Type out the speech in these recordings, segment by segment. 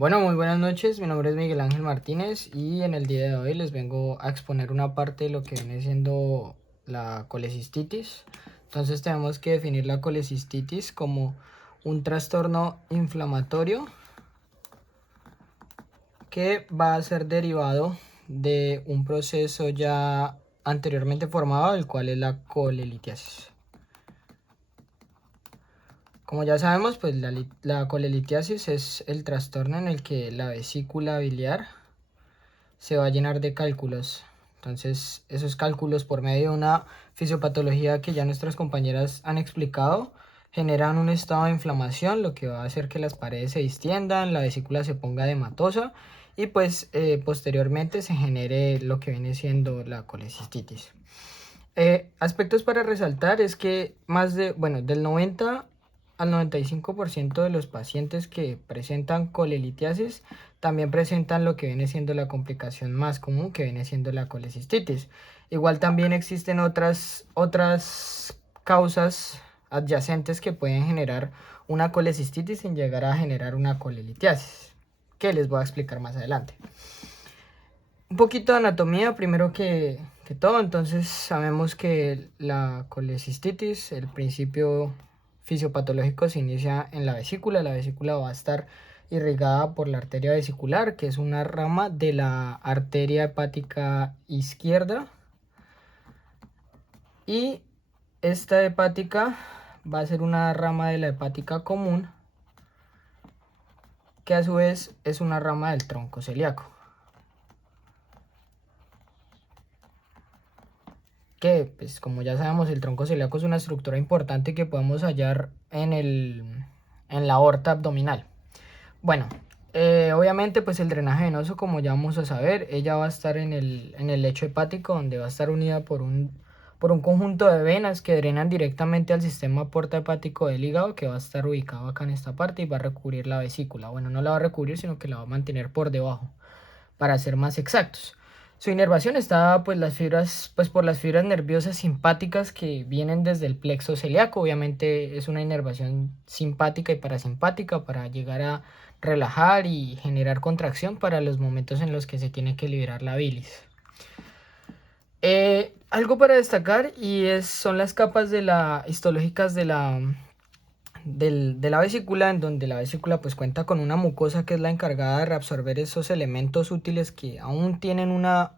Bueno, muy buenas noches, mi nombre es Miguel Ángel Martínez y en el día de hoy les vengo a exponer una parte de lo que viene siendo la colecistitis. Entonces tenemos que definir la colecistitis como un trastorno inflamatorio que va a ser derivado de un proceso ya anteriormente formado, el cual es la colelitiasis. Como ya sabemos, pues la colelitiasis es el trastorno en el que la vesícula biliar se va a llenar de cálculos. Entonces, esos cálculos, por medio de una fisiopatología que ya nuestras compañeras han explicado, generan un estado de inflamación, lo que va a hacer que las paredes se distiendan, la vesícula se ponga edematosa y pues posteriormente se genere lo que viene siendo la colecistitis. Aspectos para resaltar es que del 90 al 95% de los pacientes que presentan colelitiasis también presentan lo que viene siendo la complicación más común, que viene siendo la colecistitis. Igual también existen otras causas adyacentes que pueden generar una colecistitis sin llegar a generar una colelitiasis, que les voy a explicar más adelante. Un poquito de anatomía primero que todo. Entonces sabemos que la colecistitis, el principio fisiopatológico se inicia en la vesícula. La vesícula va a estar irrigada por la arteria vesicular, que es una rama de la arteria hepática izquierda, y esta hepática va a ser una rama de la hepática común, que a su vez es una rama del tronco celíaco, que pues como ya sabemos, el tronco celíaco es una estructura importante que podemos hallar en la aorta abdominal. Bueno, obviamente pues el drenaje venoso, como ya vamos a saber, ella va a estar en el lecho hepático, donde va a estar unida por un conjunto de venas que drenan directamente al sistema porta hepático del hígado, que va a estar ubicado acá en esta parte y va a recubrir la vesícula. Bueno, no la va a recubrir, sino que la va a mantener por debajo, para ser más exactos. Su inervación está por las fibras nerviosas simpáticas que vienen desde el plexo celíaco. Obviamente es una inervación simpática y parasimpática para llegar a relajar y generar contracción para los momentos en los que se tiene que liberar la bilis. Algo para destacar son las capas histológicas de la vesícula, en donde la vesícula pues cuenta con una mucosa que es la encargada de reabsorber esos elementos útiles que aún tienen una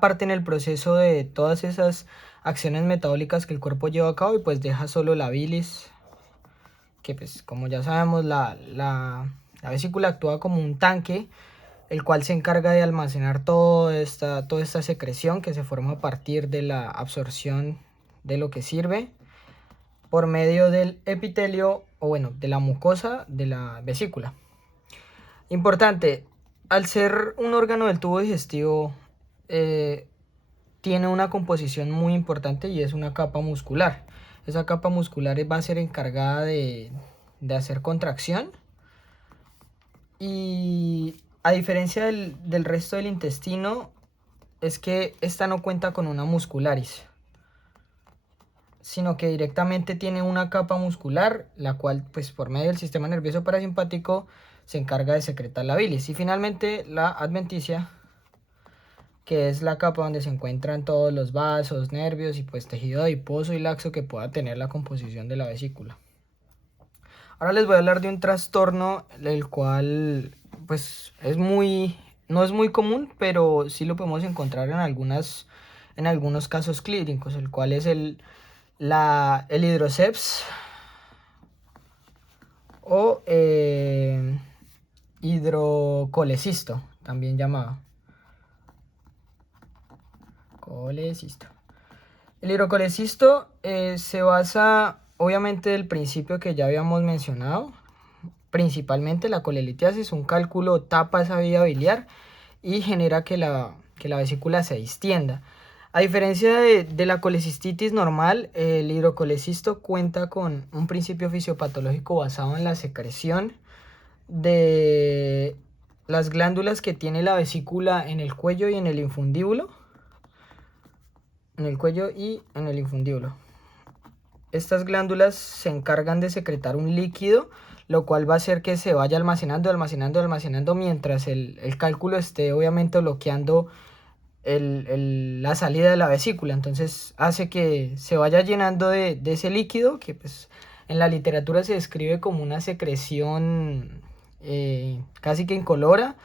parte en el proceso de todas esas acciones metabólicas que el cuerpo lleva a cabo, y pues deja solo la bilis, que pues como ya sabemos la vesícula actúa como un tanque, el cual se encarga de almacenar toda esta secreción que se forma a partir de la absorción de lo que sirve por medio del epitelio, o bueno, de la mucosa de la vesícula. Importante, al ser un órgano del tubo digestivo, tiene una composición muy importante y es una capa muscular. Esa capa muscular va a ser encargada de hacer contracción, y a diferencia del resto del intestino, es que esta no cuenta con una muscularis, sino que directamente tiene una capa muscular, la cual pues por medio del sistema nervioso parasimpático se encarga de secretar la bilis. Y finalmente la adventicia, que es la capa donde se encuentran todos los vasos, nervios y pues tejido adiposo y laxo que pueda tener la composición de la vesícula. Ahora les voy a hablar de un trastorno el cual pues no es muy común, pero sí lo podemos encontrar en algunos casos clínicos, el cual es el hidroceps, o hidrocolecisto, también llamado colecisto. El hidrocolecisto se basa obviamente del principio que ya habíamos mencionado, principalmente la colelitiasis. Un cálculo tapa esa vía biliar y genera que la vesícula se distienda. A diferencia de la colecistitis normal, el hidrocolecisto cuenta con un principio fisiopatológico basado en la secreción de las glándulas que tiene la vesícula en el cuello y en el infundíbulo. Estas glándulas se encargan de secretar un líquido, lo cual va a hacer que se vaya almacenando mientras el cálculo esté obviamente bloqueando la salida de la vesícula. Entonces hace que se vaya llenando de ese líquido que pues en la literatura se describe como una secreción casi que incolora,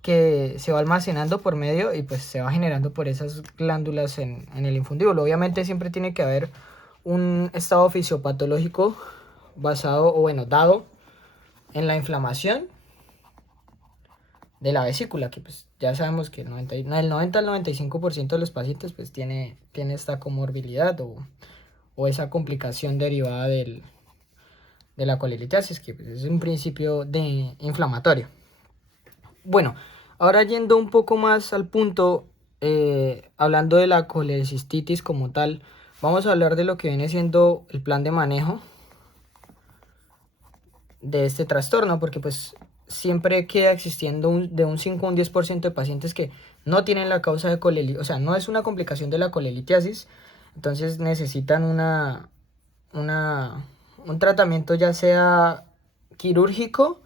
que se va almacenando por medio y pues se va generando por esas glándulas en el infundíbulo. Obviamente siempre tiene que haber un estado fisiopatológico basado o bueno, dado en la inflamación de la vesícula, que pues ya sabemos que el 90 al 95% de los pacientes pues tiene esta comorbilidad o esa complicación derivada de la colelitiasis, que pues, es un principio inflamatorio. Bueno, ahora yendo un poco más al punto, hablando de la colecistitis como tal, vamos a hablar de lo que viene siendo el plan de manejo de este trastorno, porque pues siempre queda existiendo de un 5 a un 10% de pacientes que no tienen la causa de colelitiasis, o sea, no es una complicación de la colelitiasis, entonces necesitan un tratamiento ya sea quirúrgico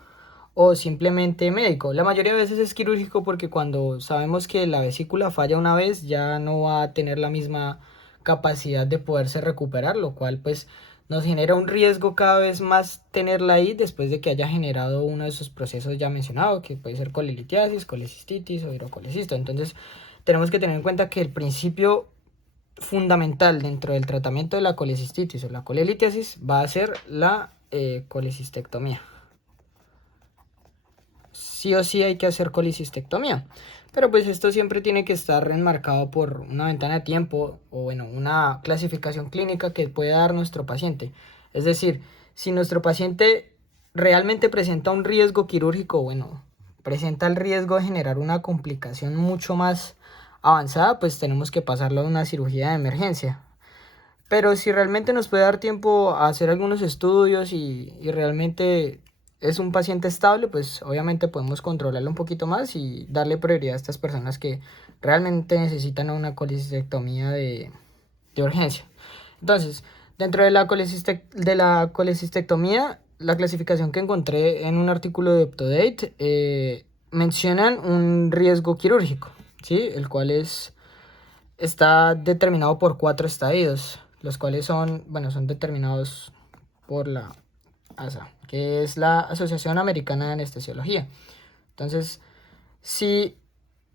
o simplemente médico. La mayoría de veces es quirúrgico porque cuando sabemos que la vesícula falla una vez ya no va a tener la misma capacidad de poderse recuperar, lo cual pues nos genera un riesgo cada vez más tenerla ahí después de que haya generado uno de esos procesos ya mencionados, que puede ser colelitiasis, colecistitis o hidrocolecisto. Entonces tenemos que tener en cuenta que el principio fundamental dentro del tratamiento de la colecistitis o la colelitiasis va a ser la colecistectomía. Sí o sí hay que hacer colecistectomía, pero pues esto siempre tiene que estar enmarcado por una ventana de tiempo o bueno, una clasificación clínica que puede dar nuestro paciente. Es decir, si nuestro paciente realmente presenta un riesgo quirúrgico, bueno, presenta el riesgo de generar una complicación mucho más avanzada, pues tenemos que pasarlo a una cirugía de emergencia. Pero si realmente nos puede dar tiempo a hacer algunos estudios y realmente es un paciente estable, pues obviamente podemos controlarlo un poquito más y darle prioridad a estas personas que realmente necesitan una colecistectomía de urgencia. Entonces, dentro de la colecistectomía, la clasificación que encontré en un artículo de UpToDate mencionan un riesgo quirúrgico, ¿sí? El cual está determinado por 4 estadios, los cuales son determinados por la ASA, que es la Asociación Americana de Anestesiología. Entonces, si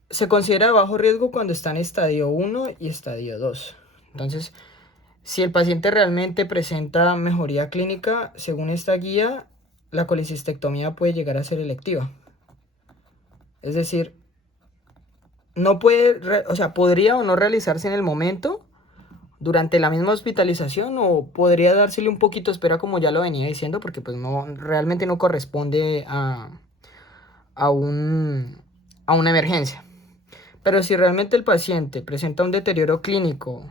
se considera bajo riesgo cuando está en estadio 1 y estadio 2. Entonces, si el paciente realmente presenta mejoría clínica, según esta guía, la colecistectomía puede llegar a ser electiva. Es decir, no puede, o sea, podría o no realizarse en el momento durante la misma hospitalización, o podría dársele un poquito de espera como ya lo venía diciendo, porque pues no, realmente no corresponde a una emergencia. Pero si realmente el paciente presenta un deterioro clínico,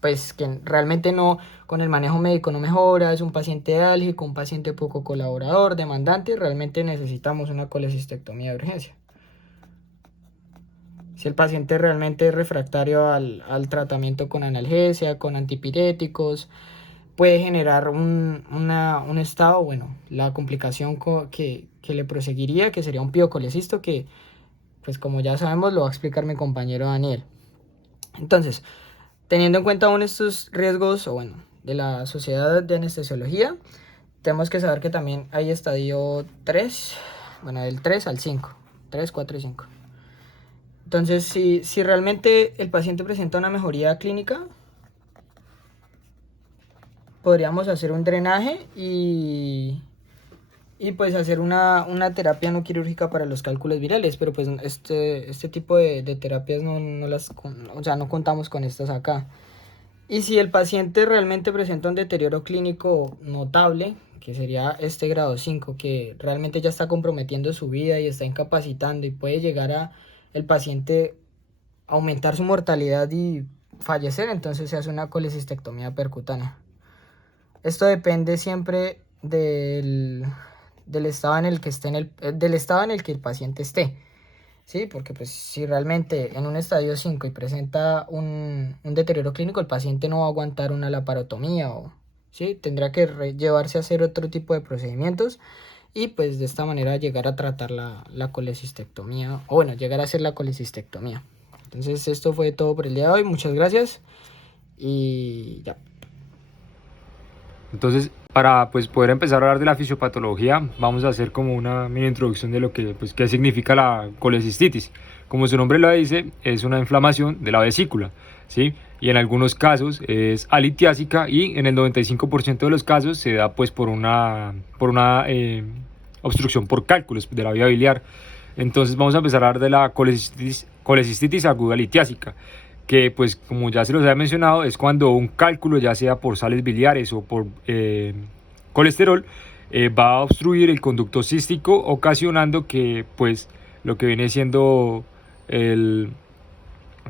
pues que realmente no, con el manejo médico no mejora, es un paciente álgico, un paciente poco colaborador, demandante, realmente necesitamos una colecistectomía de urgencia. Si el paciente realmente es refractario al tratamiento con analgesia, con antipiréticos, puede generar un estado, bueno, la complicación que le proseguiría, que sería un piocolecisto, que pues como ya sabemos lo va a explicar mi compañero Daniel. Entonces, teniendo en cuenta aún estos riesgos, o bueno, de la Sociedad de Anestesiología, tenemos que saber que también hay estadio 3, bueno, del 3 al 5, 3, 4 y 5. Entonces, si realmente el paciente presenta una mejoría clínica, podríamos hacer un drenaje y pues hacer una terapia no quirúrgica para los cálculos virales, pero pues este tipo de terapias o sea, no contamos con estas acá. Y si el paciente realmente presenta un deterioro clínico notable, que sería este grado 5, que realmente ya está comprometiendo su vida y está incapacitando y puede llegar a el paciente aumentar su mortalidad y fallecer, entonces se hace una colecistectomía percutánea. Esto depende siempre del estado en el que del estado en el que el paciente esté, ¿sí? Porque pues si realmente en un estadio 5 y presenta un deterioro clínico, el paciente no va a aguantar una laparotomía ¿sí? Tendrá que llevarse a hacer otro tipo de procedimientos y pues de esta manera llegar a tratar la colecistectomía, o bueno, llegar a hacer la colecistectomía. Entonces esto fue todo por el día de hoy, muchas gracias y ya. Entonces, para pues, poder empezar a hablar de la fisiopatología, vamos a hacer como una mini introducción de lo que, pues, qué significa la colecistitis. Como su nombre lo dice, es una inflamación de la vesícula, ¿sí? Y en algunos casos es alitiásica y en el 95% de los casos se da pues por una obstrucción por cálculos de la vía biliar. Entonces vamos a empezar a hablar de la colecistitis aguda litiásica, que pues como ya se los había mencionado es cuando un cálculo, ya sea por sales biliares o por colesterol, va a obstruir el conducto cístico, ocasionando que pues lo que viene siendo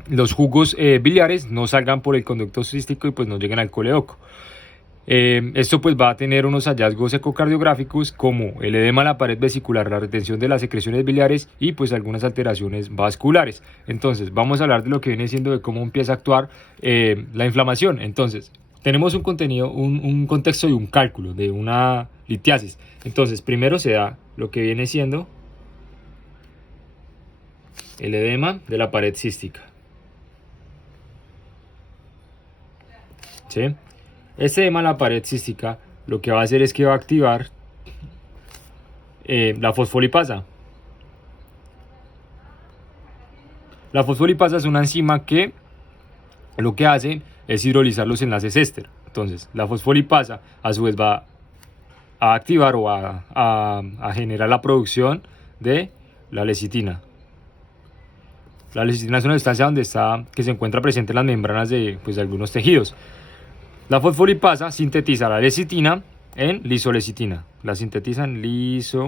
los jugos biliares no salgan por el conducto cístico y pues no lleguen al coledoco. Esto pues va a tener unos hallazgos ecocardiográficos como el edema en la pared vesicular, la retención de las secreciones biliares y pues algunas alteraciones vasculares. Entonces vamos a hablar de lo que viene siendo de cómo empieza a actuar la inflamación. Entonces tenemos un contenido, un contexto de un cálculo, de una litiasis. Entonces primero se da lo que viene siendo el edema de la pared cística, ¿sí? Este edema en la pared cística lo que va a hacer es que va a activar la fosfolipasa. La fosfolipasa es una enzima que lo que hace es hidrolizar los enlaces éster. Entonces, la fosfolipasa a su vez va a activar o a generar la producción de la lecitina. La lecitina es una sustancia que se encuentra presente en las membranas de algunos tejidos. La fosfolipasa sintetiza la lecitina en lisolecitina. La sintetiza en lisolecitina.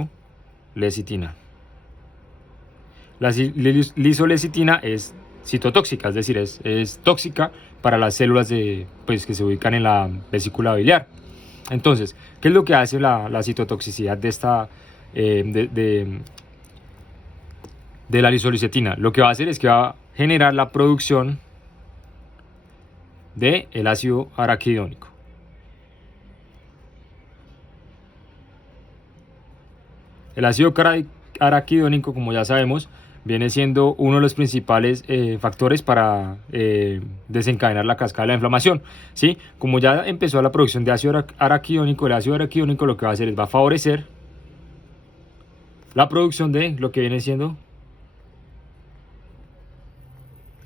La lisolecitina es citotóxica, es decir, es tóxica para las células que se ubican en la vesícula biliar. Entonces, ¿qué es lo que hace la citotoxicidad de esta de la lisolecitina? Lo que va a hacer es que va a generar la producción del ácido araquidónico. El ácido araquidónico, como ya sabemos, viene siendo uno de los principales factores para desencadenar la cascada de la inflamación, ¿sí? Como ya empezó la producción de ácido araquidónico, el ácido araquidónico lo que va a hacer es va a favorecer la producción de lo que viene siendo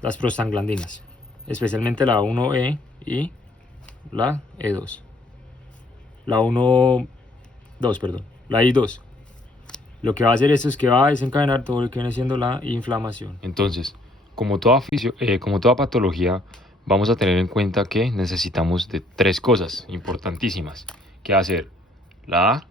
las prostaglandinas, especialmente la 1E y la E2. La 1,2, perdón, la I2. Lo que va a hacer esto es que va a desencadenar todo lo que viene siendo la inflamación. Entonces, como toda patología, vamos a tener en cuenta que necesitamos de tres cosas importantísimas. ¿Qué va a ser? La A,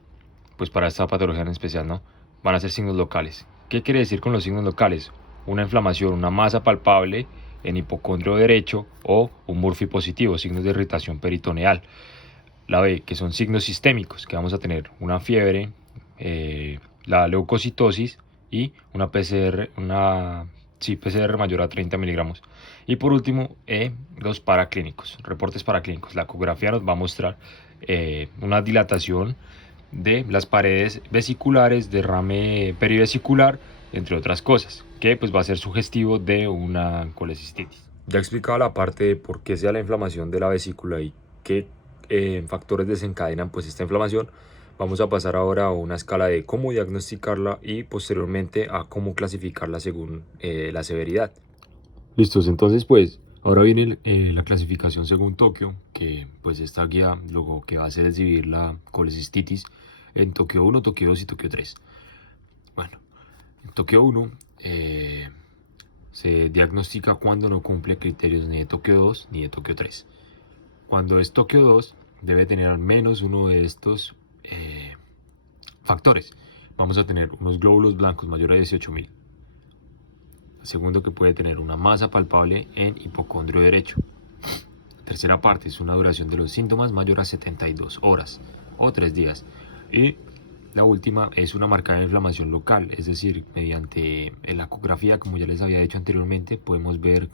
pues para esta patología en especial, ¿no? Van a ser signos locales. ¿Qué quiere decir con los signos locales? Una inflamación, una masa palpable en hipocondrio derecho o un Murphy positivo, signos de irritación peritoneal. La B, que son signos sistémicos, que vamos a tener una fiebre, la leucocitosis y una PCR mayor a 30 miligramos. Y por último, los paraclínicos, reportes paraclínicos. La ecografía nos va a mostrar una dilatación de las paredes vesiculares, derrame perivesicular, entre otras cosas, que pues va a ser sugestivo de una colecistitis. Ya explicaba la parte de por qué sea la inflamación de la vesícula y qué factores desencadenan pues esta inflamación. Vamos a pasar ahora a una escala de cómo diagnosticarla y posteriormente a cómo clasificarla según la severidad. Listos, entonces pues ahora viene la clasificación según Tokio, que pues esta guía lo que va a hacer es dividir la colecistitis en Tokio 1, Tokio 2 y Tokio 3. Bueno, en Tokio 1 se diagnostica cuando no cumple criterios ni de Tokio 2 ni de Tokio 3. Cuando es Tokio 2 debe tener al menos uno de estos factores. Vamos a tener unos glóbulos blancos mayores de 18.000. Segundo, que puede tener una masa palpable en hipocondrio derecho. Tercera parte es una duración de los síntomas mayor a 72 horas o 3 días. Y la última es una marcada inflamación local, es decir, mediante la ecografía, como ya les había dicho anteriormente, podemos ver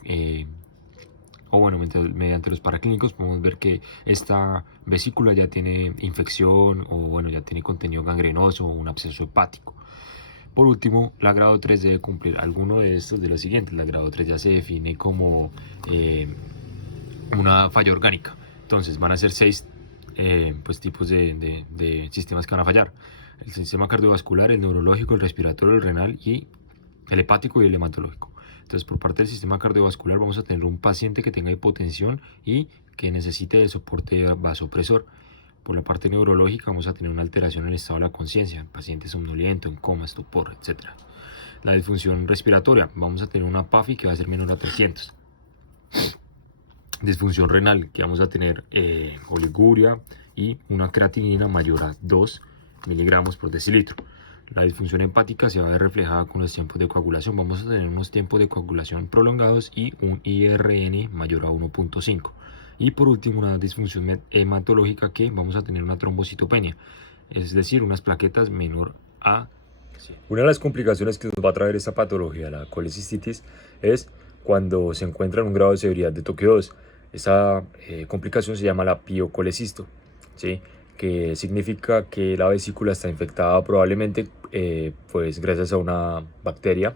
o bueno, mediante los paraclínicos podemos ver que esta vesícula ya tiene infección o bueno, ya tiene contenido gangrenoso o un absceso hepático. Por último, la grado 3 debe cumplir alguno de estos de los siguientes. La grado 3 ya se define como una falla orgánica. Entonces van a ser 6 pues, tipos de sistemas que van a fallar. El sistema cardiovascular, el neurológico, el respiratorio, el renal y el hepático y el hematológico. Entonces, por parte del sistema cardiovascular vamos a tener un paciente que tenga hipotensión y que necesite de soporte vasopresor. Por la parte neurológica vamos a tener una alteración en el estado de la conciencia, paciente somnoliento, en coma, estupor, etc. La disfunción respiratoria, vamos a tener una PAFI que va a ser menor a 300. Disfunción renal, que vamos a tener oliguria y una creatinina mayor a 2 miligramos por decilitro. La disfunción hepática se va a ver reflejada con los tiempos de coagulación. Vamos a tener unos tiempos de coagulación prolongados y un IRN mayor a 1.5. Y por último, una disfunción hematológica que vamos a tener una trombocitopenia, es decir, unas plaquetas menor a 100. Una de las complicaciones que nos va a traer esta patología, la colecistitis, es cuando se encuentra en un grado de severidad de toque 2. Esa complicación se llama la piocolecisto, ¿sí? Que significa que la vesícula está infectada probablemente pues gracias a una bacteria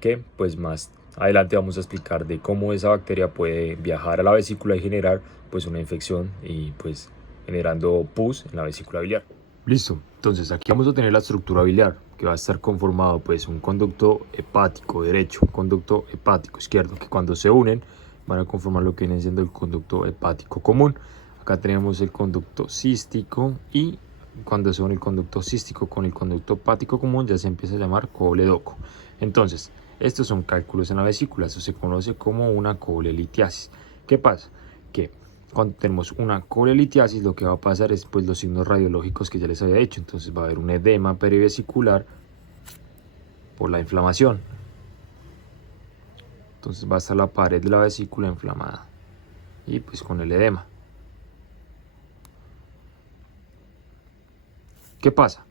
que pues más adelante vamos a explicar de cómo esa bacteria puede viajar a la vesícula y generar pues una infección y pues generando pus en la vesícula biliar. Listo, entonces aquí vamos a tener la estructura biliar que va a estar conformado pues un conducto hepático derecho, un conducto hepático izquierdo, que cuando se unen van a conformar lo que viene siendo el conducto hepático común. Acá tenemos el conducto cístico y cuando se une el conducto cístico con el conducto hepático común ya se empieza a llamar coledoco. Entonces, estos son cálculos en la vesícula, eso se conoce como una colelitiasis. ¿Qué pasa? Que cuando tenemos una colelitiasis lo que va a pasar es pues los signos radiológicos que ya les había dicho. Entonces va a haber un edema perivesicular por la inflamación. Entonces va a estar la pared de la vesícula inflamada y pues con el edema. ¿Qué pasa?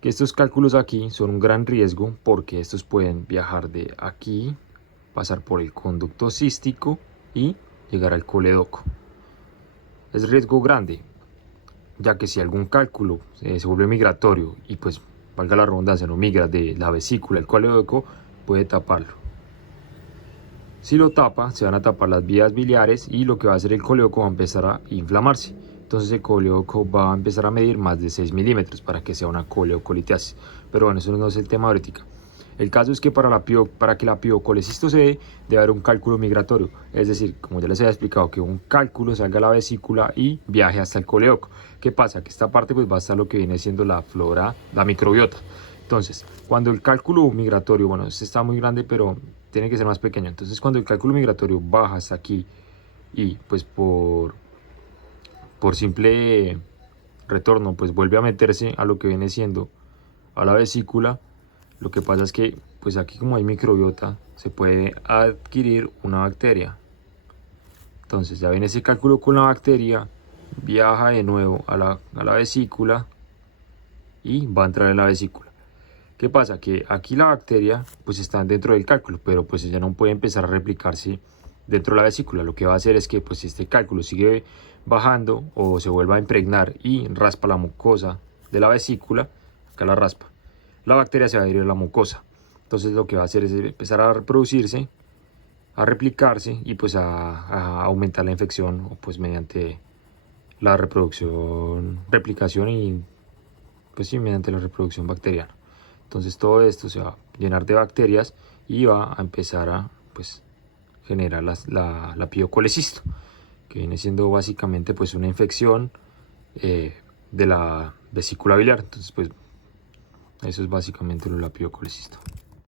Que estos cálculos aquí son un gran riesgo porque estos pueden viajar de aquí, pasar por el conducto cístico y llegar al coledoco. Es riesgo grande, ya que si algún cálculo se vuelve migratorio y pues valga la redundancia, no migra de la vesícula al coledoco, puede taparlo. Si lo tapa, se van a tapar las vías biliares y lo que va a hacer el coledoco va a empezar a inflamarse. Entonces el coledoco va a empezar a medir más de 6 milímetros para que sea una coleocolitiasis. Pero bueno, eso no es el tema ahorita. El caso es que para que la piocolecisto se dé, debe haber un cálculo migratorio. Es decir, como ya les había explicado, que un cálculo salga a la vesícula y viaje hasta el coledoco. ¿Qué pasa? Que esta parte pues va a estar lo que viene siendo la flora, la microbiota. Entonces, cuando el cálculo migratorio, bueno, este está muy grande, pero tiene que ser más pequeño. Entonces, cuando el cálculo migratorio baja hasta aquí y pues por simple retorno pues vuelve a meterse a lo que viene siendo a la vesícula, lo que pasa es que pues aquí como hay microbiota se puede adquirir una bacteria. Entonces ya viene ese cálculo con la bacteria, viaja de nuevo a la vesícula y va a entrar en la vesícula. ¿Qué pasa? Que aquí la bacteria pues está dentro del cálculo, pero pues ella no puede empezar a replicarse dentro de la vesícula. Lo que va a hacer es que pues si este cálculo sigue bajando o se vuelva a impregnar y raspa la mucosa de la vesícula, acá la raspa, la bacteria se va a ir a la mucosa. Entonces lo que va a hacer es empezar a reproducirse, a replicarse y pues a aumentar la infección o pues mediante la replicación y pues sí, mediante la reproducción bacteriana. Entonces todo esto se va a llenar de bacterias y va a empezar a pues generar la piocolecisto, que viene siendo básicamente pues una infección de la vesícula biliar. Entonces pues eso es básicamente la piocolecisto.